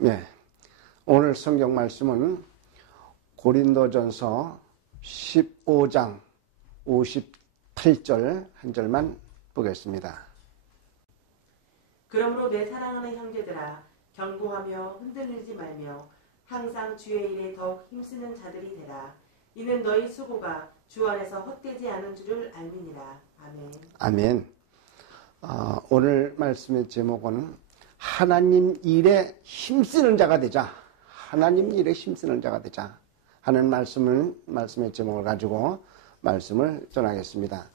네, 오늘 성경 말씀은 고린도전서 15장 58절 한 절만 보겠습니다. 그러므로 내 사랑하는 형제들아, 경고하며 흔들리지 말며 항상 주의 일에 더욱 힘쓰는 자들이 되라. 이는 너희 수고가 주 안에서 헛되지 않은 줄을 알미니라. 아멘. 아멘. 오늘 말씀의 제목은 하나님 일에 힘쓰는 자가 되자. 하나님 일에 힘쓰는 자가 되자 하는 말씀의 제목을 가지고 말씀을 전하겠습니다.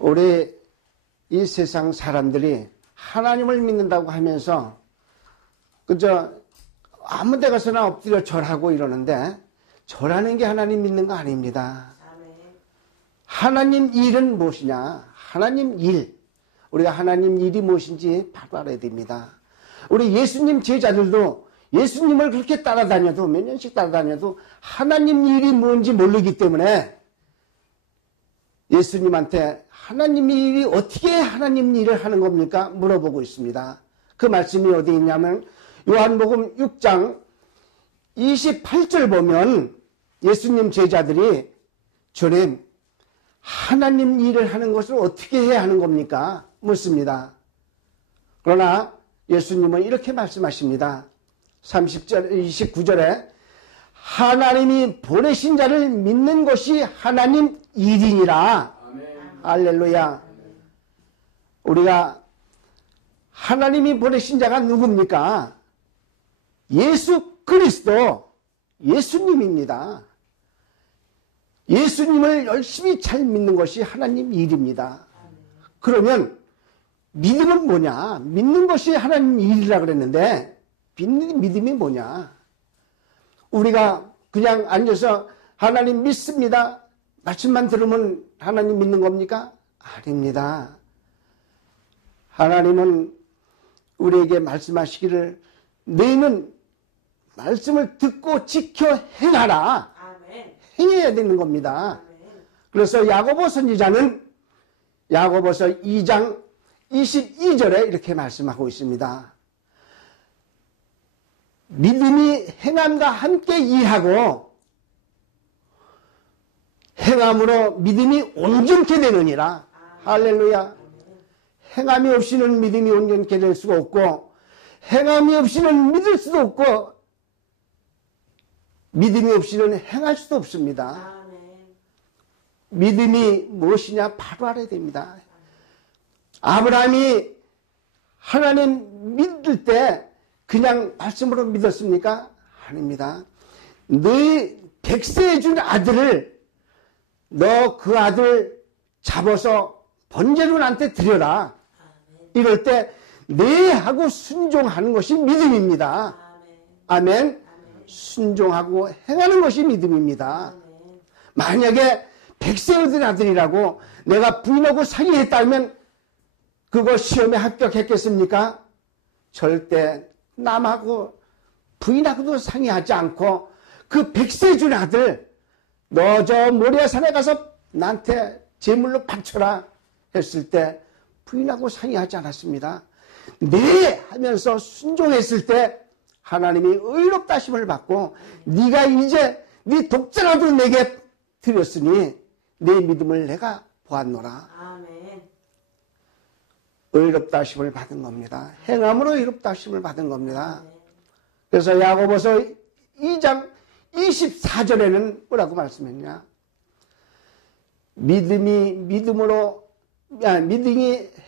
우리 이 세상 사람들이 하나님을 믿는다고 하면서 그저 아무 데 가서나 엎드려 절하고 이러는데 절하는 게 하나님 믿는 거 아닙니다. 하나님 일은 무엇이냐? 하나님 일. 우리가 하나님 일이 무엇인지 바로 알아야 됩니다. 우리 예수님 제자들도 예수님을 그렇게 따라다녀도 몇 년씩 따라다녀도 하나님 일이 뭔지 모르기 때문에 예수님한테 하나님 일이 어떻게 하나님 일을 하는 겁니까? 물어보고 있습니다. 그 말씀이 어디 있냐면 요한복음 6장 28절 보면 예수님 제자들이 주님 하나님 일을 하는 것을 어떻게 해야 하는 겁니까? 묻습니다. 그러나 예수님은 이렇게 말씀하십니다. 30절, 29절에 하나님이 보내신 자를 믿는 것이 하나님 일이니라. 아멘. 할렐루야. 아멘. 우리가 하나님이 보내신 자가 누굽니까? 예수 그리스도, 예수님입니다. 예수님을 열심히 잘 믿는 것이 하나님 일입니다. 그러면 믿음은 뭐냐? 믿는 것이 하나님 일이라 그랬는데 믿음이 뭐냐? 우리가 그냥 앉아서 하나님 믿습니다. 말씀만 들으면 하나님 믿는 겁니까? 아닙니다. 하나님은 우리에게 말씀하시기를 너희는 말씀을 듣고 지켜 행하라. 아멘. 행해야 되는 겁니다. 아멘. 그래서 야고보 선지자는 야고보서 2장 22절에 이렇게 말씀하고 있습니다. 믿음이 행함과 함께 일하고 행함으로 믿음이 온전케 되느니라. 할렐루야. 행함이 없이는 믿음이 온전케 될 수가 없고 행함이 없이는 믿을 수도 없고 믿음이 없이는 행할 수도 없습니다. 믿음이 무엇이냐 바로 알아야 됩니다. 아브라함이 하나님 믿을 때 그냥 말씀으로 믿었습니까? 아닙니다. 너희 100세에 준 아들을 너 그 아들 잡아서 번제로 나한테 드려라. 이럴 때 네 하고 순종하는 것이 믿음입니다. 아멘. 순종하고 행하는 것이 믿음입니다. 만약에 100세에 준 아들이라고 내가 부인하고 사귀했다면 그거 시험에 합격했겠습니까? 절대 남하고 부인하고도 상의하지 않고 그 100세 준 아들 너 저 모리아산에 가서 나한테 제물로 바쳐라 했을 때 부인하고 상의하지 않았습니다. 네 하면서 순종했을 때 하나님이 의롭다 하심을 받고 네가 이제 네 독자라도 내게 드렸으니 네 믿음을 내가 보았노라. 아멘. 의롭다 하심을 받은 겁니다. 행함으로 의롭다 하심을 받은 겁니다. 그래서 야고보서 2장 24절에는 뭐라고 말씀했냐? 믿음이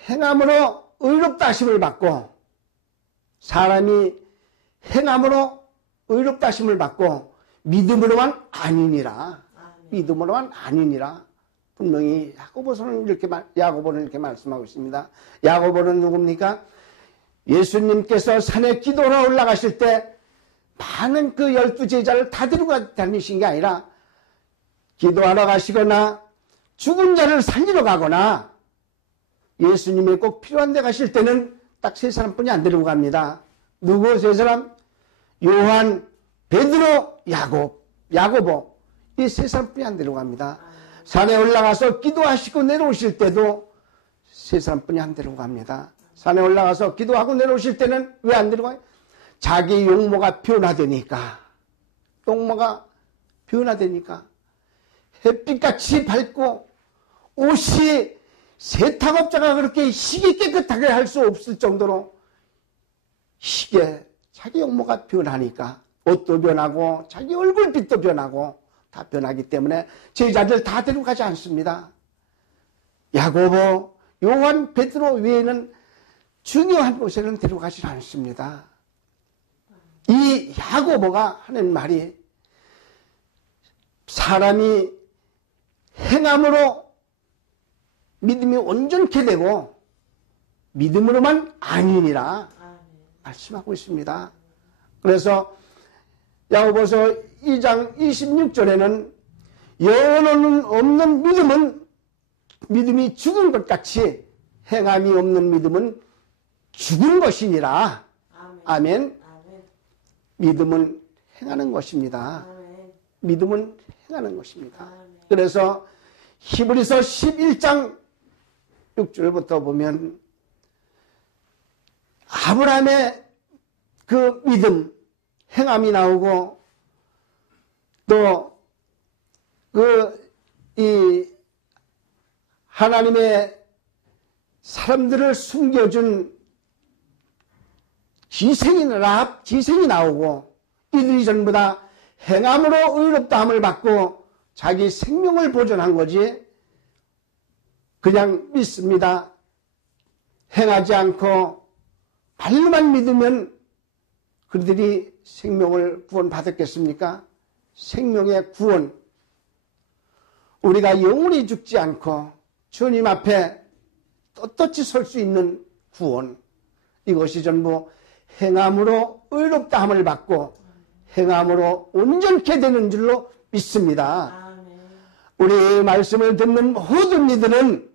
행함으로 의롭다 하심을 받고 사람이 행함으로 의롭다 하심을 받고 믿음으로만 아니니라. 믿음으로만 아니니라. 분명히 야고보는 이렇게 말씀하고 있습니다. 야고보는 누굽니까? 예수님께서 산에 기도하러 올라가실 때 많은 그 12제자를 다 데리고 다니신 게 아니라 기도하러 가시거나 죽은 자를 살리러 가거나 예수님이 꼭 필요한 데 가실 때는 딱 3사람뿐이 안 데리고 갑니다. 누구 3사람? 요한, 베드로, 야고보 이 3사람뿐이 안 데리고 갑니다. 산에 올라가서 기도하시고 내려오실 때도 3사람뿐이 안 데리고 갑니다. 산에 올라가서 기도하고 내려오실 때는 왜 안 데리고 가요? 자기 용모가 변화되니까, 햇빛같이 밝고 옷이 세탁업자가 그렇게 희게 깨끗하게 할 수 없을 정도로 희게 자기 용모가 변하니까 옷도 변하고 자기 얼굴빛도 변하고 다 변하기 때문에 제자들 다 데려가지 않습니다. 야고보, 요한, 베드로 외에는 중요한 곳에는 데려가지 않습니다. 이 야고보가 하는 말이 사람이 행함으로 믿음이 온전케 되고 믿음으로만 아니니라 말씀하고 있습니다. 그래서 야고보서 2장 26절에는 영혼 없는 믿음은 믿음이 죽은 것 같이 행함이 없는 믿음은 죽은 것이니라. 아멘. 믿음은 행하는 것입니다. 믿음은 행하는 것입니다. 그래서 히브리서 11장 6절부터 보면 아브라함의 그 믿음, 행함이 나오고 또 이 하나님의 사람들을 숨겨준 지생이 나오고 이들이 전부 다 행함으로 의롭다함을 받고 자기 생명을 보존한 거지 그냥 믿습니다. 행하지 않고 말로만 믿으면 그들이 생명을 구원받았겠습니까? 생명의 구원, 우리가 영원히 죽지 않고 주님 앞에 떳떳이 설 수 있는 구원, 이것이 전부 행함으로 의롭다함을 받고 행함으로 온전케 되는 줄로 믿습니다. 우리 말씀을 듣는 모든 이들은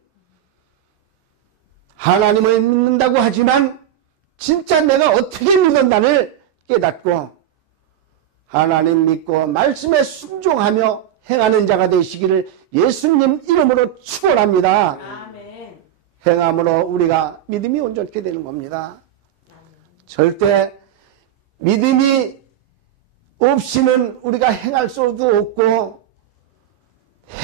하나님을 믿는다고 하지만 진짜 내가 어떻게 믿었나를 깨닫고 하나님 믿고 말씀에 순종하며 행하는 자가 되시기를 예수님 이름으로 축원합니다. 아멘. 행함으로 우리가 믿음이 온전케 되는 겁니다. 절대 믿음이 없이는 우리가 행할 수도 없고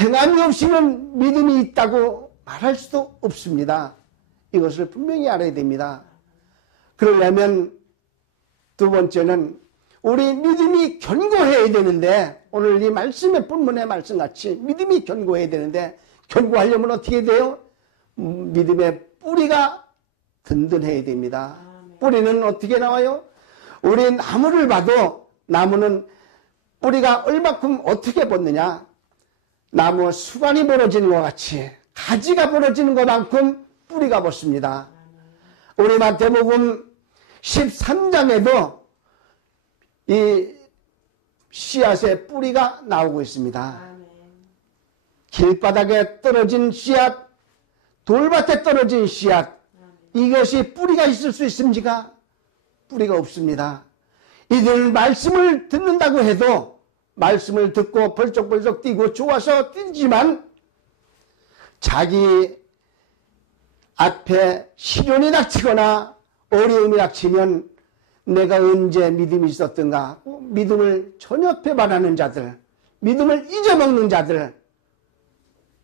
행함이 없이는 믿음이 있다고 말할 수도 없습니다. 이것을 분명히 알아야 됩니다. 그러려면 두 번째는 우리 믿음이 견고해야 되는데 오늘 이 말씀의 본문의 말씀같이 믿음이 견고해야 되는데 견고하려면 어떻게 돼요? 믿음의 뿌리가 든든해야 됩니다. 뿌리는 어떻게 나와요? 우리 나무를 봐도 나무는 뿌리가 얼마큼 어떻게 벗느냐? 나무 수관이 벌어지는 것 같이 가지가 벌어지는 것만큼 뿌리가 벗습니다. 우리 마태복음 13장에도 이 씨앗의 뿌리가 나오고 있습니다. 길바닥에 떨어진 씨앗, 돌밭에 떨어진 씨앗, 이것이 뿌리가 있을 수 있습니까? 뿌리가 없습니다. 이들 말씀을 듣는다고 해도 말씀을 듣고 벌쩍벌쩍 뛰고 좋아서 뛰지만 자기 앞에 시련이 닥치거나 어려움이 닥치면 내가 언제 믿음이 있었던가, 믿음을 전혀 배반하는 자들, 믿음을 잊어먹는 자들,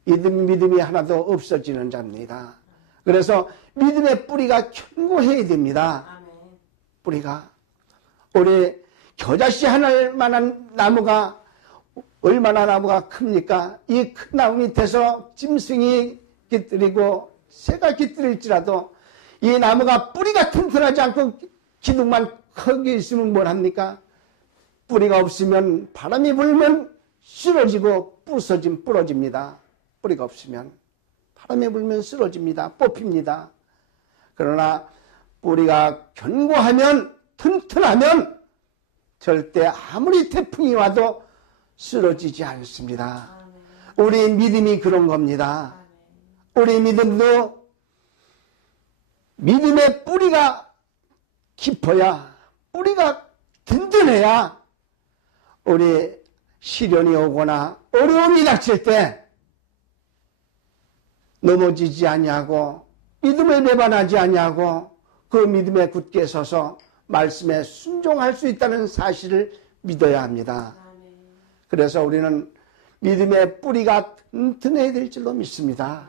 믿음이 하나도 없어지는 자입니다. 그래서 믿음의 뿌리가 견고해야 됩니다. 뿌리가. 우리 겨자씨 하나만한 나무가 얼마나 나무가 큽니까? 이 큰 나무 밑에서 짐승이 깃들이고 새가 깃들일지라도 이 나무가 뿌리가 튼튼하지 않고 기둥만 크게 있으면 뭘 합니까? 뿌리가 없으면 바람이 불면 쓰러지고 부러집니다. 뿌리가 없으면 바람이 불면 쓰러집니다. 뽑힙니다. 그러나 뿌리가 견고하면 튼튼하면 절대 아무리 태풍이 와도 쓰러지지 않습니다. 우리 믿음이 그런 겁니다. 우리 믿음도 믿음의 뿌리가 깊어야, 뿌리가 든든해야 우리 시련이 오거나 어려움이 닥칠 때 넘어지지 아니하고 믿음을 배반하지 아니하고 그 믿음에 굳게 서서 말씀에 순종할 수 있다는 사실을 믿어야 합니다. 그래서 우리는 믿음의 뿌리가 튼튼해야 될 줄로 믿습니다.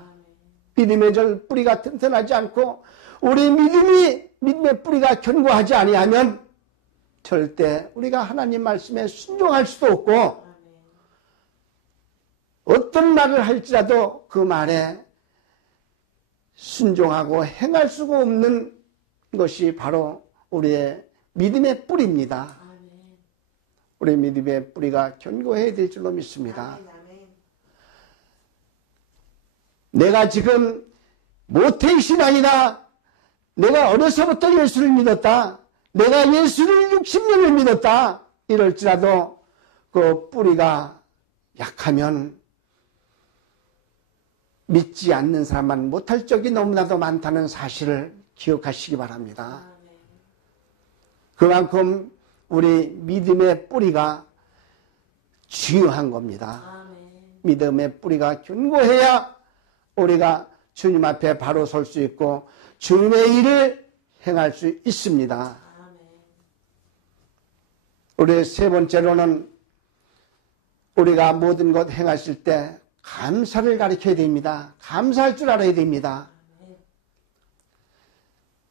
믿음의 뿌리가 튼튼하지 않고 우리 믿음의 뿌리가 견고하지 아니하면 절대 우리가 하나님 말씀에 순종할 수도 없고 어떤 말을 할지라도 그 말에 순종하고 행할 수가 없는 것이 바로 우리의 믿음의 뿌리입니다. 우리 믿음의 뿌리가 견고해야 될 줄로 믿습니다. 내가 지금 모태신앙이나 내가 어려서부터 예수를 믿었다. 내가 예수를 60년을 믿었다. 이럴지라도 그 뿌리가 약하면 믿지 않는 사람만 못할 적이 너무나도 많다는 사실을 기억하시기 바랍니다. 그만큼 우리 믿음의 뿌리가 중요한 겁니다. 믿음의 뿌리가 견고해야 우리가 주님 앞에 바로 설 수 있고 주님의 일을 행할 수 있습니다. 우리 세 번째로는 우리가 모든 것 행하실 때 감사를 가르쳐야 됩니다. 감사할 줄 알아야 됩니다.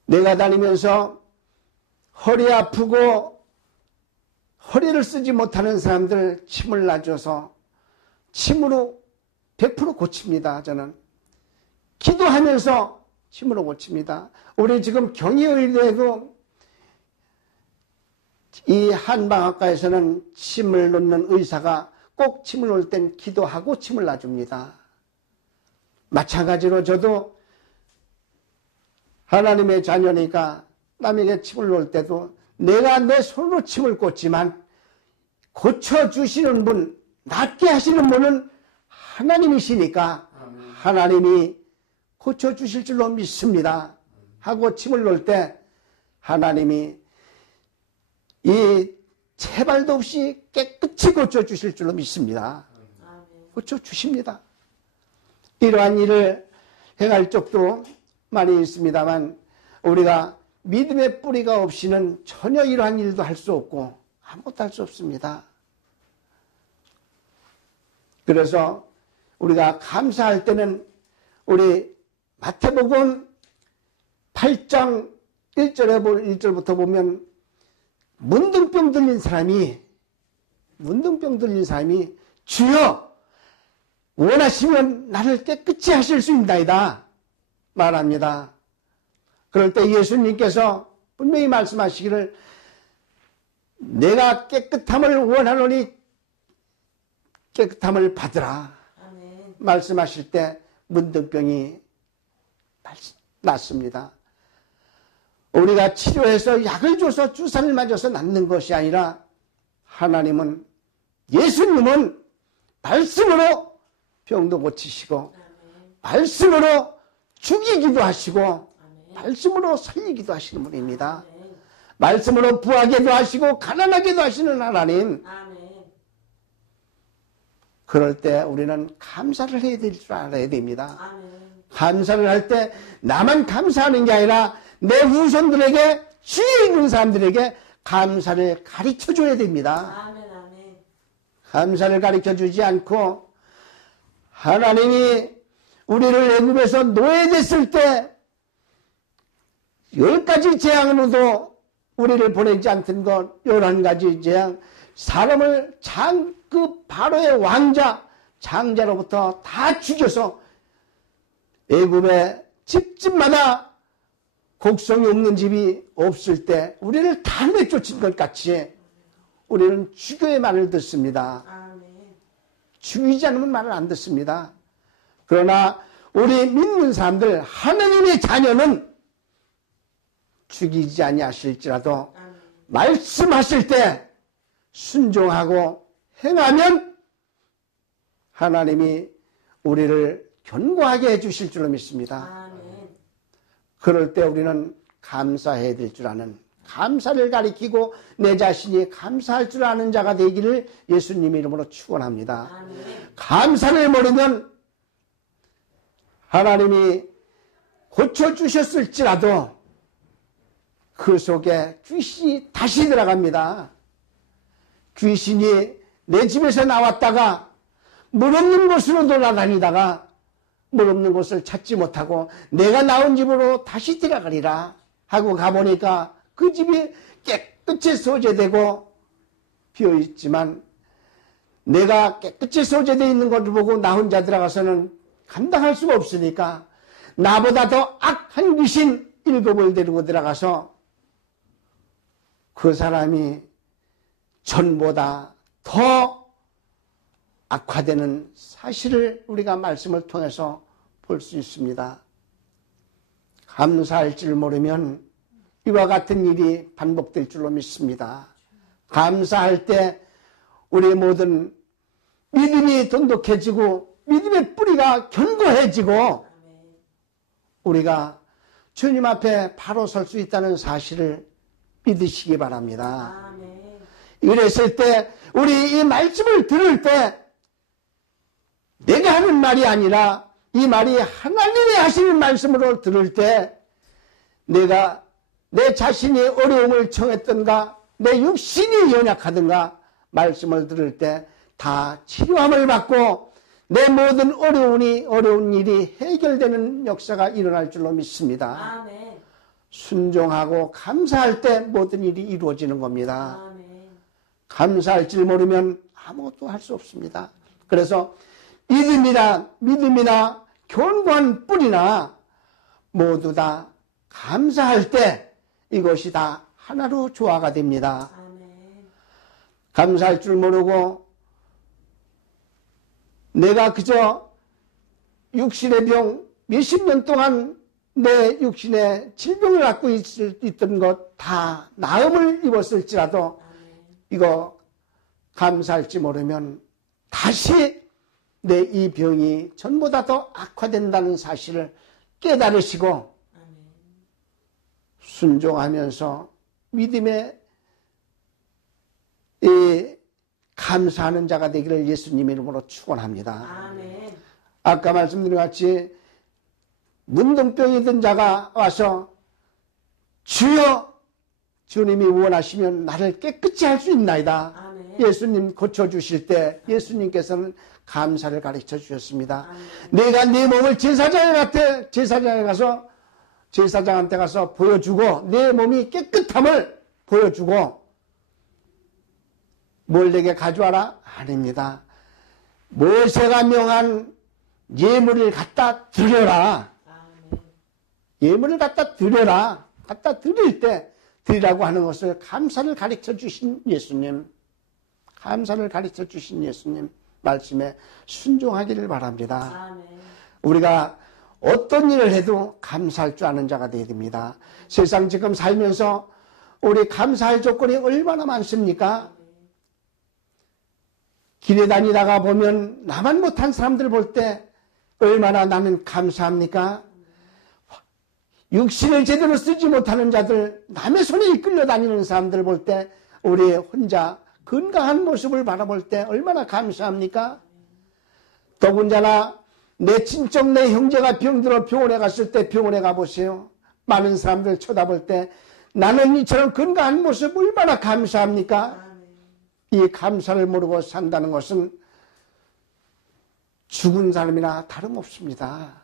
내가 다니면서 허리 아프고 허리를 쓰지 못하는 사람들 침을 놔줘서 침으로 100% 고칩니다. 저는 기도하면서 침으로 고칩니다. 우리 지금 경희의대에도 이 한방학과에서는 침을 놓는 의사가 꼭 침을 놓을 땐 기도하고 침을 놔줍니다. 마찬가지로 저도 하나님의 자녀니까 남에게 침을 놓을 때도 내가 내 손으로 침을 꽂지만 고쳐주시는 분, 낫게 하시는 분은 하나님이시니까 하나님이 고쳐주실 줄로 믿습니다. 하고 침을 놓을 때 하나님이 이 채발도 없이 깨끗이 고쳐주실 줄로 믿습니다. 고쳐주십니다. 이러한 일을 행할 적도 많이 있습니다만 우리가 믿음의 뿌리가 없이는 전혀 이러한 일도 할 수 없고 아무것도 할 수 없습니다. 그래서 우리가 감사할 때는 우리 마태복음 8장 1절부터 보면 문둥병 들린 사람이 주여 원하시면 나를 깨끗이 하실 수 있나이다 말합니다. 그럴 때 예수님께서 분명히 말씀하시기를 내가 깨끗함을 원하노니 깨끗함을 받으라. 아멘. 말씀하실 때 문둥병이 낫습니다. 우리가 치료해서 약을 줘서 주사를 맞아서 낫는 것이 아니라 하나님은 예수님은 말씀으로 병도 고치시고 말씀으로 죽이기도 하시고 말씀으로 살리기도 하시는 분입니다. 말씀으로 부하게도 하시고 가난하게도 하시는 하나님. 그럴 때 우리는 감사를 해야 될 줄 알아야 됩니다. 감사를 할 때 나만 감사하는 게 아니라 내 후손들에게 주위에 있는 사람들에게 감사를 가르쳐줘야 됩니다. 감사를 가르쳐주지 않고 하나님이 우리를 애굽에서 노예됐을 때 10가지 재앙으로도 우리를 보내지 않던 것 11가지 재앙 사람을 그 바로의 왕자 장자로부터 다 죽여서 애굽의 집집마다 곡성이 없는 집이 없을 때 우리를 다 내쫓은 것 같이 우리는 죽여의 말을 듣습니다. 죽이지 않으면 말을 안 듣습니다. 그러나 우리 믿는 사람들 하나님의 자녀는 죽이지 아니하실지라도 말씀하실 때 순종하고 행하면 하나님이 우리를 견고하게 해주실 줄로 믿습니다. 그럴 때 우리는 감사해야 될 줄 아는 감사를 가리키고 내 자신이 감사할 줄 아는 자가 되기를 예수님 이름으로 축원합니다. 감사를 모르면 하나님이 고쳐주셨을지라도 그 속에 귀신이 다시 들어갑니다. 귀신이 내 집에서 나왔다가 물 없는 곳으로 돌아다니다가 물 없는 곳을 찾지 못하고 내가 나온 집으로 다시 들어가리라 하고 가보니까 그 집이 깨끗이 소재되고 비어있지만 내가 깨끗이 소재되어 있는 것을 보고 나 혼자 들어가서는 감당할 수가 없으니까 나보다 더 악한 귀신 7을 데리고 들어가서 그 사람이 전보다 더 악화되는 사실을 우리가 말씀을 통해서 볼 수 있습니다. 감사할 줄 모르면 이와 같은 일이 반복될 줄로 믿습니다. 감사할 때 우리 모든 믿음이 돈독해지고 믿음의 뿌리가 견고해지고 우리가 주님 앞에 바로 설 수 있다는 사실을 믿으시기 바랍니다. 이랬을 때 우리 이 말씀을 들을 때 내가 하는 말이 아니라 이 말이 하나님이 하시는 말씀으로 들을 때 내가 내 자신이 어려움을 청했던가 내 육신이 연약하던가 말씀을 들을 때 다 치료함을 받고 내 모든 어려운 일이 해결되는 역사가 일어날 줄로 믿습니다. 아멘. 순종하고 감사할 때 모든 일이 이루어지는 겁니다. 아멘. 감사할 줄 모르면 아무것도 할 수 없습니다. 그래서 믿음이나 견고한 뿌리나 모두 다 감사할 때 이것이 다 하나로 조화가 됩니다. 아멘. 감사할 줄 모르고 내가 그저 육신의 병 몇십 년 동안 내 육신의 질병을 갖고 있던 것 다 나음을 입었을지라도 이거 감사할지 모르면 다시 내 이 병이 전보다 더 악화된다는 사실을 깨달으시고 순종하면서 믿음의 이 감사하는 자가 되기를 예수님 이름으로 축원합니다. 아멘. 아까 말씀드린 것 같이 문둥병이 든 자가 와서 주여 주님이 원하시면 나를 깨끗이 할 수 있나이다. 아멘. 예수님 고쳐주실 때 예수님께서는 감사를 가르쳐 주셨습니다. 아멘. 내가 네 몸을 제사장한테 가서 보여주고 내 몸이 깨끗함을 보여주고 뭘 내게 가져와라? 아닙니다. 모세가 명한 예물을 갖다 드려라. 아멘. 예물을 갖다 드려라. 갖다 드릴 때 드리라고 하는 것을 감사를 가르쳐 주신 예수님, 감사를 가르쳐 주신 예수님 말씀에 순종하기를 바랍니다. 아멘. 우리가 어떤 일을 해도 감사할 줄 아는 자가 되어야 됩니다. 세상 지금 살면서 우리 감사할 조건이 얼마나 많습니까? 길에 다니다가 보면 나만 못한 사람들 볼 때 얼마나 나는 감사합니까? 육신을 제대로 쓰지 못하는 자들, 남의 손에 이끌려 다니는 사람들 볼 때 우리 혼자 건강한 모습을 바라볼 때 얼마나 감사합니까? 더군다나 내 친척, 내 형제가 병들어 병원에 갔을 때 병원에 가보세요. 많은 사람들 쳐다볼 때 나는 이처럼 건강한 모습 얼마나 감사합니까? 이 감사를 모르고 산다는 것은 죽은 사람이나 다름없습니다.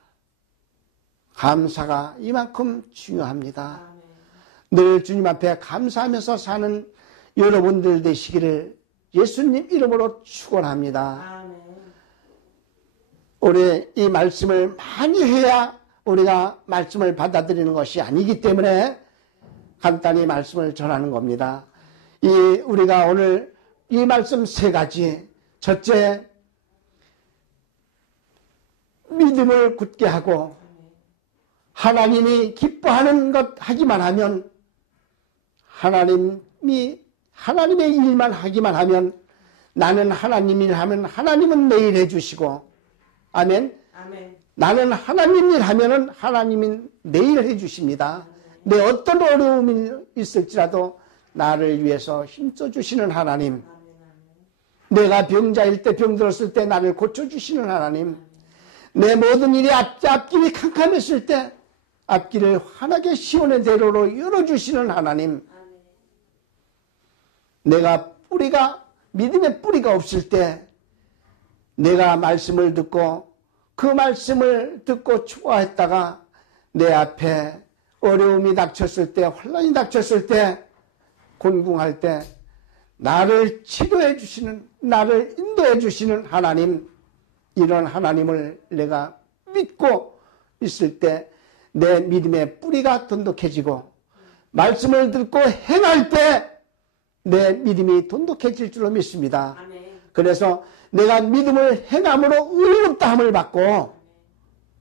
감사가 이만큼 중요합니다. 늘 주님 앞에 감사하면서 사는 여러분들 되시기를 예수님 이름으로 축원합니다. 우리 이 말씀을 많이 해야 우리가 말씀을 받아들이는 것이 아니기 때문에 간단히 말씀을 전하는 겁니다. 우리가 오늘 이 말씀 3가지. 첫째, 믿음을 굳게 하고 하나님이 기뻐하는 것 하기만 하면 하나님의 일만 하기만 하면 나는 하나님 일 하면 하나님은 내 일 해주시고 아멘. 아멘. 나는 하나님 일 하면은 하나님은 내 일 해주십니다. 내 어떤 어려움이 있을지라도 나를 위해서 힘써주시는 하나님. 내가 병자일 때 병들었을 때 나를 고쳐주시는 하나님. 내 모든 일이 앞길이 캄캄했을 때 앞길을 환하게 시온의 대로로 열어주시는 하나님, 내가 믿음의 뿌리가 없을 때 내가 말씀을 듣고 그 말씀을 듣고 추구했다가 내 앞에 어려움이 닥쳤을 때, 혼란이 닥쳤을 때, 곤궁할 때 나를 치료해 주시는, 나를 인도해 주시는 하나님, 이런 하나님을 내가 믿고 있을 때 내 믿음의 뿌리가 돈독해지고 말씀을 듣고 행할 때 내 믿음이 돈독해질 줄로 믿습니다. 그래서 내가 믿음을 행함으로 의롭다함을 받고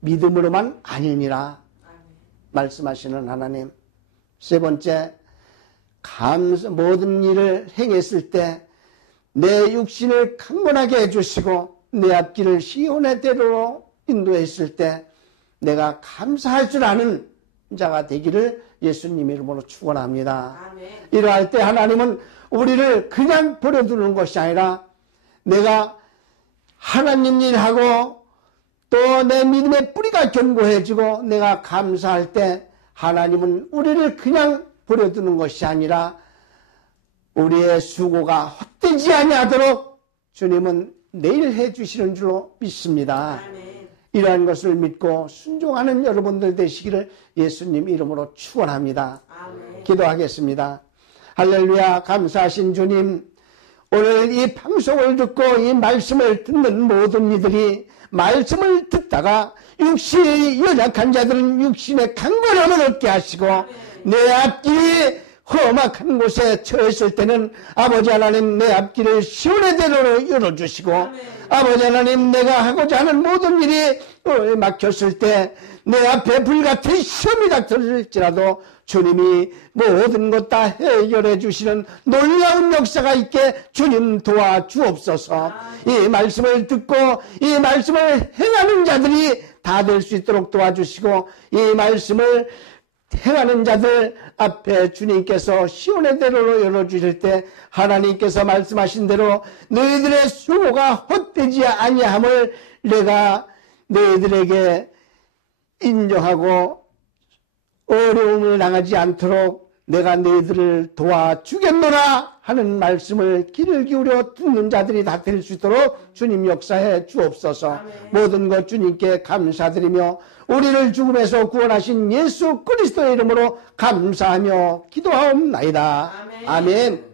믿음으로만 아니니라 말씀하시는 하나님. 세 번째, 모든 일을 행했을 때 내 육신을 강건하게 해주시고 내 앞길을 시온의 대로로 인도했을 때 내가 감사할 줄 아는 자가 되기를 예수님 이름으로 축원합니다. 이러할 때 하나님은 우리를 그냥 버려두는 것이 아니라 내가 하나님 일하고 또 내 믿음의 뿌리가 견고해지고 내가 감사할 때 하나님은 우리를 그냥 버려두는 것이 아니라 우리의 수고가 헛되지 아니하도록 주님은 내일 해주시는 줄로 믿습니다. 이러한 것을 믿고 순종하는 여러분들 되시기를 예수님 이름으로 축원합니다. 기도하겠습니다. 할렐루야. 감사하신 주님, 오늘 이 방송을 듣고 이 말씀을 듣는 모든 이들이 말씀을 듣다가 육신이 연약한 자들은 육신의 강건함을 얻게 하시고 내 앞길이 험악한 곳에 처했을 때는 아버지 하나님 내 앞길을 시온의 대로로 열어주시고 아버지 하나님 내가 하고자 하는 모든 일이 막혔을 때 내 앞에 불같은 시험이 닥칠지라도 주님이 모든 것 다 해결해 주시는 놀라운 역사가 있게 주님 도와주옵소서. 이 말씀을 듣고 이 말씀을 행하는 자들이 다 될 수 있도록 도와주시고 이 말씀을 행하는 자들 앞에 주님께서 시온의 대로로 열어주실 때 하나님께서 말씀하신 대로 너희들의 수고가 헛되지 아니함을 내가 너희들에게 인정하고 어려움을 당하지 않도록 내가 너희들을 도와주겠노라 하는 말씀을 귀를 기울여 듣는 자들이 다 될 수 있도록 주님 역사해 주옵소서. 모든 것 주님께 감사드리며 우리를 죽음에서 구원하신 예수 그리스도의 이름으로 감사하며 기도하옵나이다. 아멘.